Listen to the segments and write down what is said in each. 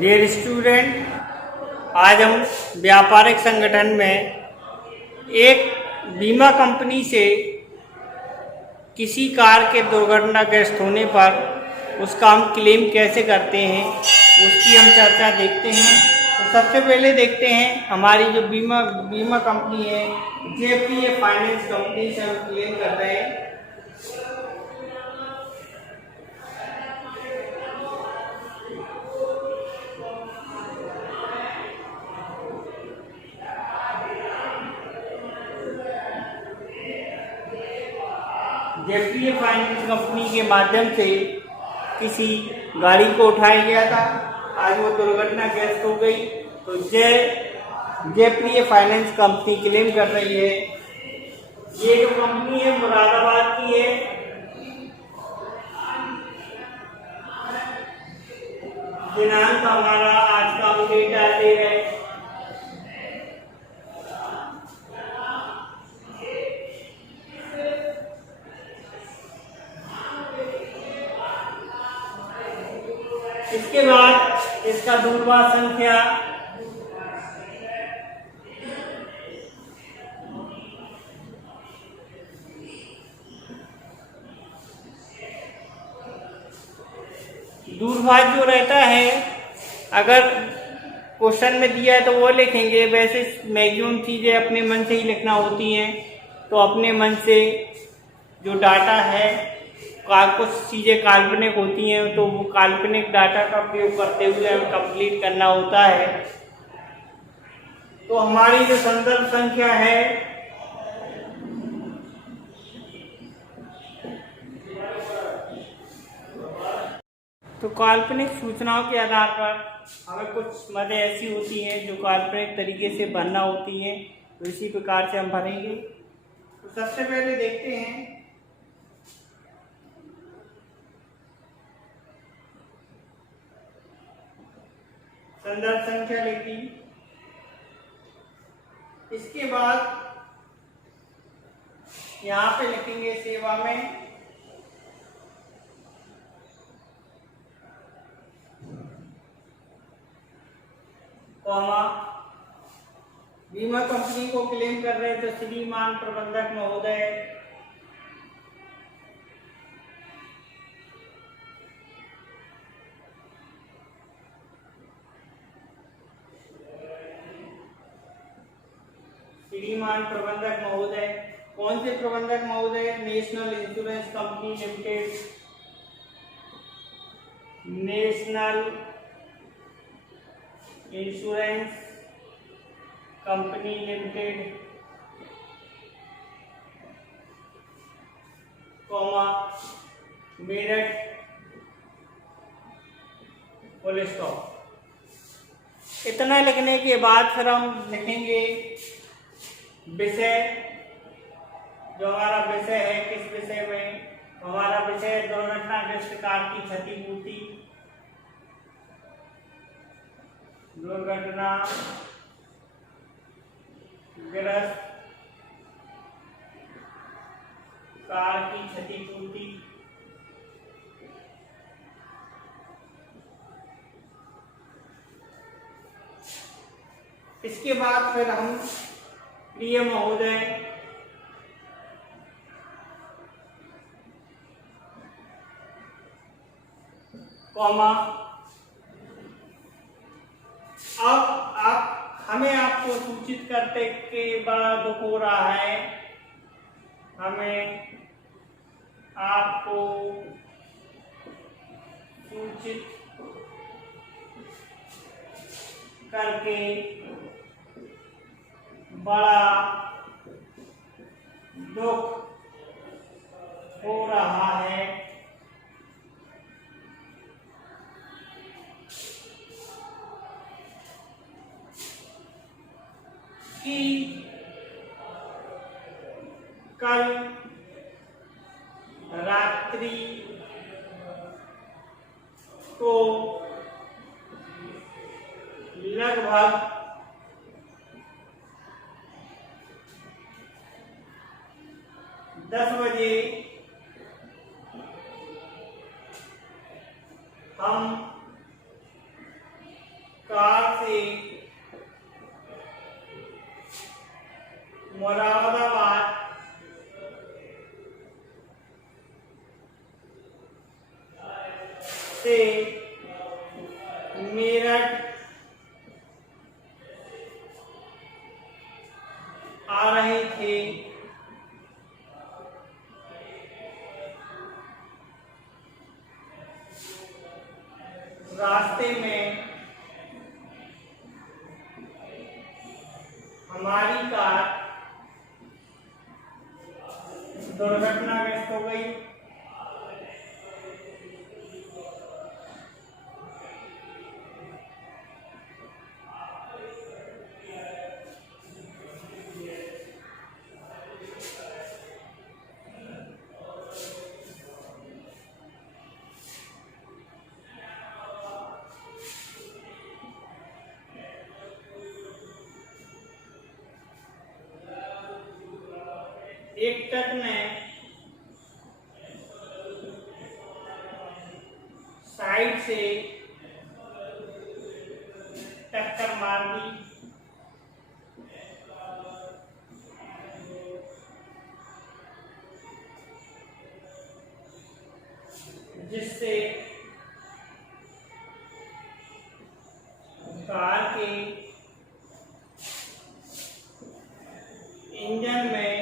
Dear student, आज हम व्यापारिक संगठन में एक बीमा कंपनी से किसी कार के दुर्घटनाग्रस्त होने पर उसका हम क्लेम कैसे करते हैं उसकी हम चर्चा देखते हैं। तो सबसे पहले देखते हैं हमारी जो बीमा कंपनी है जेपीए फाइनेंस कंपनी से हम क्लेम कर रहे हैं। जेपीए फाइनेंस कंपनी के माध्यम से किसी गाड़ी को उठाया गया था, आज वो दुर्घटनाग्रस्त हो गई तो जेपीए फाइनेंस कंपनी क्लेम कर रही है। ये जो कंपनी है मुरादाबाद की है। दिनांक हमारा आज का डेट डाल दे रहे हैं। इसके बाद इसका दूरभाष संख्या दूरभाष जो रहता है, अगर क्वेश्चन में दिया है तो वो लिखेंगे, वैसे मैक्सिमम चीज़ें अपने मन से ही लिखना होती हैं। तो अपने मन से जो डाटा है, कुछ चीज़ें काल्पनिक होती हैं तो वो काल्पनिक डाटा का उपयोग करते हुए हमें कंप्लीट करना होता है। तो हमारी जो संदर्भ संख्या है तो काल्पनिक सूचनाओं के आधार पर हमें कुछ मदें ऐसी होती हैं जो काल्पनिक तरीके से भरना होती हैं, तो इसी प्रकार से हम भरेंगे। तो सबसे पहले देखते हैं संदर्भ संख्या लिखी। इसके बाद यहाँ पे लिखेंगे सेवा में कॉमा, बीमा कंपनी को क्लेम कर रहे थे श्रीमान प्रबंधक महोदय, श्रीमान प्रबंधक महोदय। कौन से प्रबंधक महोदय? National insurance company limited, national insurance company limited, comma Meerut, full stop. इतना लिखने के बाद फिर हम लिखेंगे विषय, जो हमारा विषय है, किस विषय में? हमारा विषय दुर्घटनाग्रस्त कार की क्षतिपूर्ति, दुर्घटना ग्रस्त कार की क्षतिपूर्ति। इसके बाद फिर हम प्रिय महोदय, कॉमा, अब हमें आपको सूचित करते कि बड़ा दुख हो रहा है, हमें आपको सूचित करके बड़ा दुख हो रहा है। कि कल रात्रि को लगभग 10 बजे हम से मेरठ आ रहे थे। रास्ते में हमारी कार दुर्घटनाग्रस्त हो गई। एक ट्रक ने साइड से टक्कर मार दी, जिससे कार के इंजन में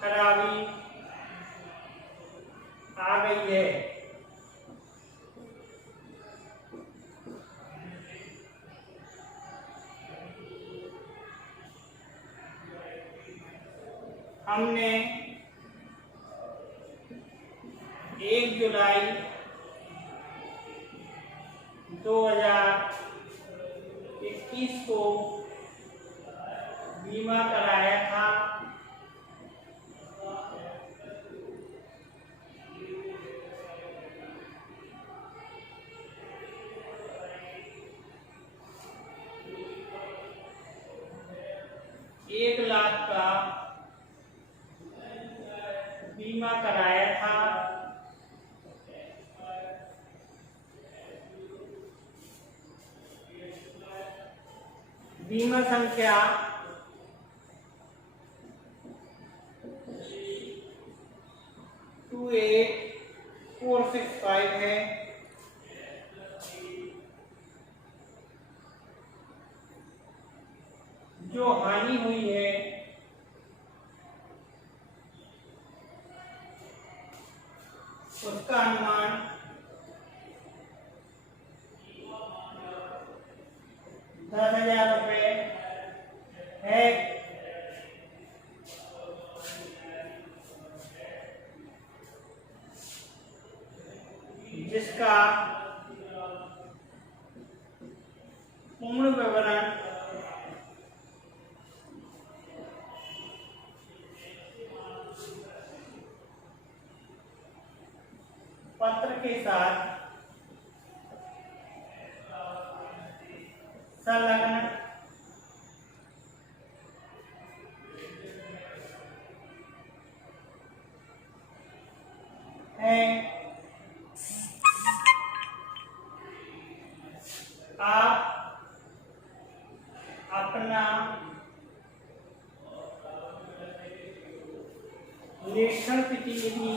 खराबी आ गई है। हमने 1 जुलाई 2021 को बीमा कराया था। एक लाख का बीमा कराया था। बीमा संख्या 28465 है। जो हानि हुई है उसका अनुमान 10,000 रुपये है। जिसका पूर्ण विवरण पत्र के साथ संलग्न है। आप अपना निरीक्षण प्रतिनिधि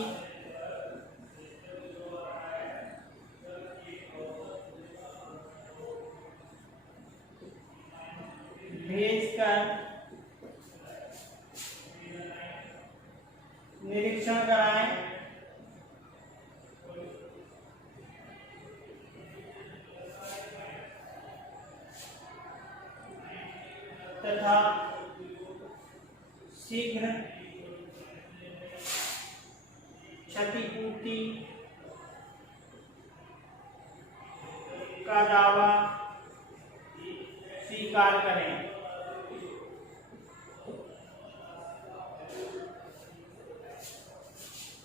भेजकर निरीक्षण कराएं। तथा शीघ्र क्षतिपूर्ति का दावा स्वीकार करें।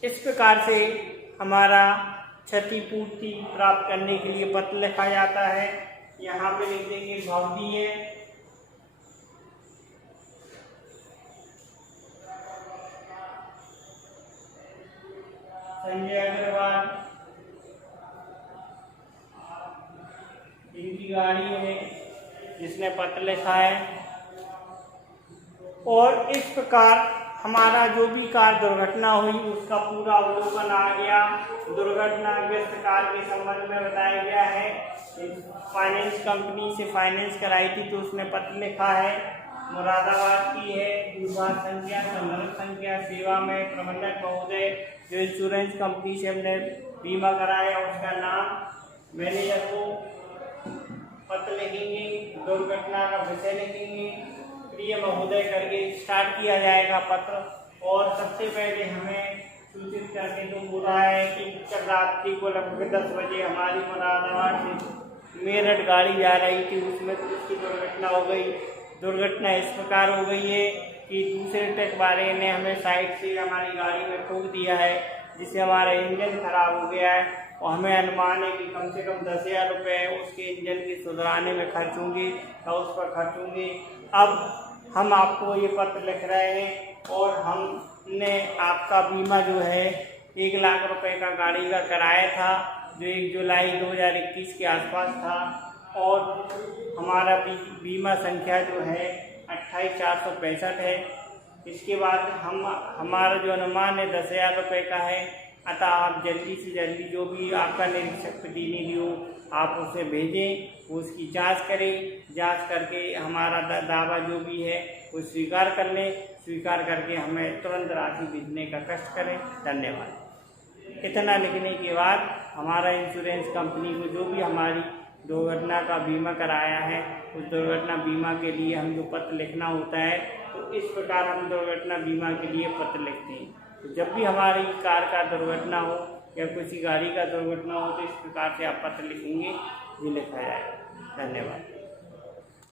इस प्रकार से हमारा क्षतिपूर्ति प्राप्त करने के लिए पत्र लिखा जाता है। यहाँ पे लिख देंगे भवदीय संजय अग्रवाल, इनकी गाड़ी है जिसने पत्र लिखा है। और इस प्रकार हमारा जो भी कार दुर्घटना हुई उसका पूरा अवलोकन आ गया। दुर्घटनाग्रस्त कार के संबंध में बताया गया है। फाइनेंस कंपनी से फाइनेंस कराई थी तो उसने पत्र लिखा है, मुरादाबाद की है। विभाग संख्या, संदर्भ संख्या, सेवा में प्रबंधक महोदय, जो इंश्योरेंस कंपनी से हमने बीमा कराया उसका नाम, मैनेजर को पत्र लिखेंगे, दुर्घटना का विषय लिखेंगे, प्रिय महोदय करके स्टार्ट किया जाएगा पत्र। और सबसे पहले हमें सूचित करके तो बोला है कि कल रात्रि को लगभग 10 बजे हमारी मुरादाबाद से मेरठ गाड़ी जा रही थी, उसमें उसकी दुर्घटना हो गई। दुर्घटना इस प्रकार हो गई है कि दूसरे ट्रक वाले ने हमें साइड से हमारी गाड़ी में ठोक दिया है, जिससे हमारा इंजन खराब हो गया है और हमें अनुमान है कि कम से कम 10,000 रुपये उसके इंजन के सुधराने में खर्च होंगे या उस पर खर्च होंगे। अब हम आपको ये पत्र लिख रहे हैं और हमने आपका बीमा जो है 1 लाख रुपए का गाड़ी का कराया था, जो 1 जुलाई 2021 के आसपास था। और हमारा बीमा संख्या जो है 28,465 है। इसके बाद हमारा जो अनुमान है 10,000 रुपये का है। अतः आप जल्दी से जल्दी जो भी आपका निरीक्षक प्रतिनिधि हो आप उसे भेजें, वो उसकी जांच करें। जांच करके हमारा दावा जो भी है वो स्वीकार कर लें। स्वीकार करके हमें तुरंत राशि भेजने का कष्ट करें। धन्यवाद। इतना लिखने के बाद हमारा इंश्योरेंस कंपनी को जो भी हमारी दुर्घटना का बीमा कराया है उस दुर्घटना बीमा के लिए हम जो पत्र लिखना होता है तो इस प्रकार हम दुर्घटना बीमा के लिए पत्र लिखते हैं। तो जब भी हमारी कार का दुर्घटना हो या किसी गाड़ी का दुर्घटना हो तो इस प्रकार से आप पत्र लिखेंगे, ये लिखा जाएगा। धन्यवाद।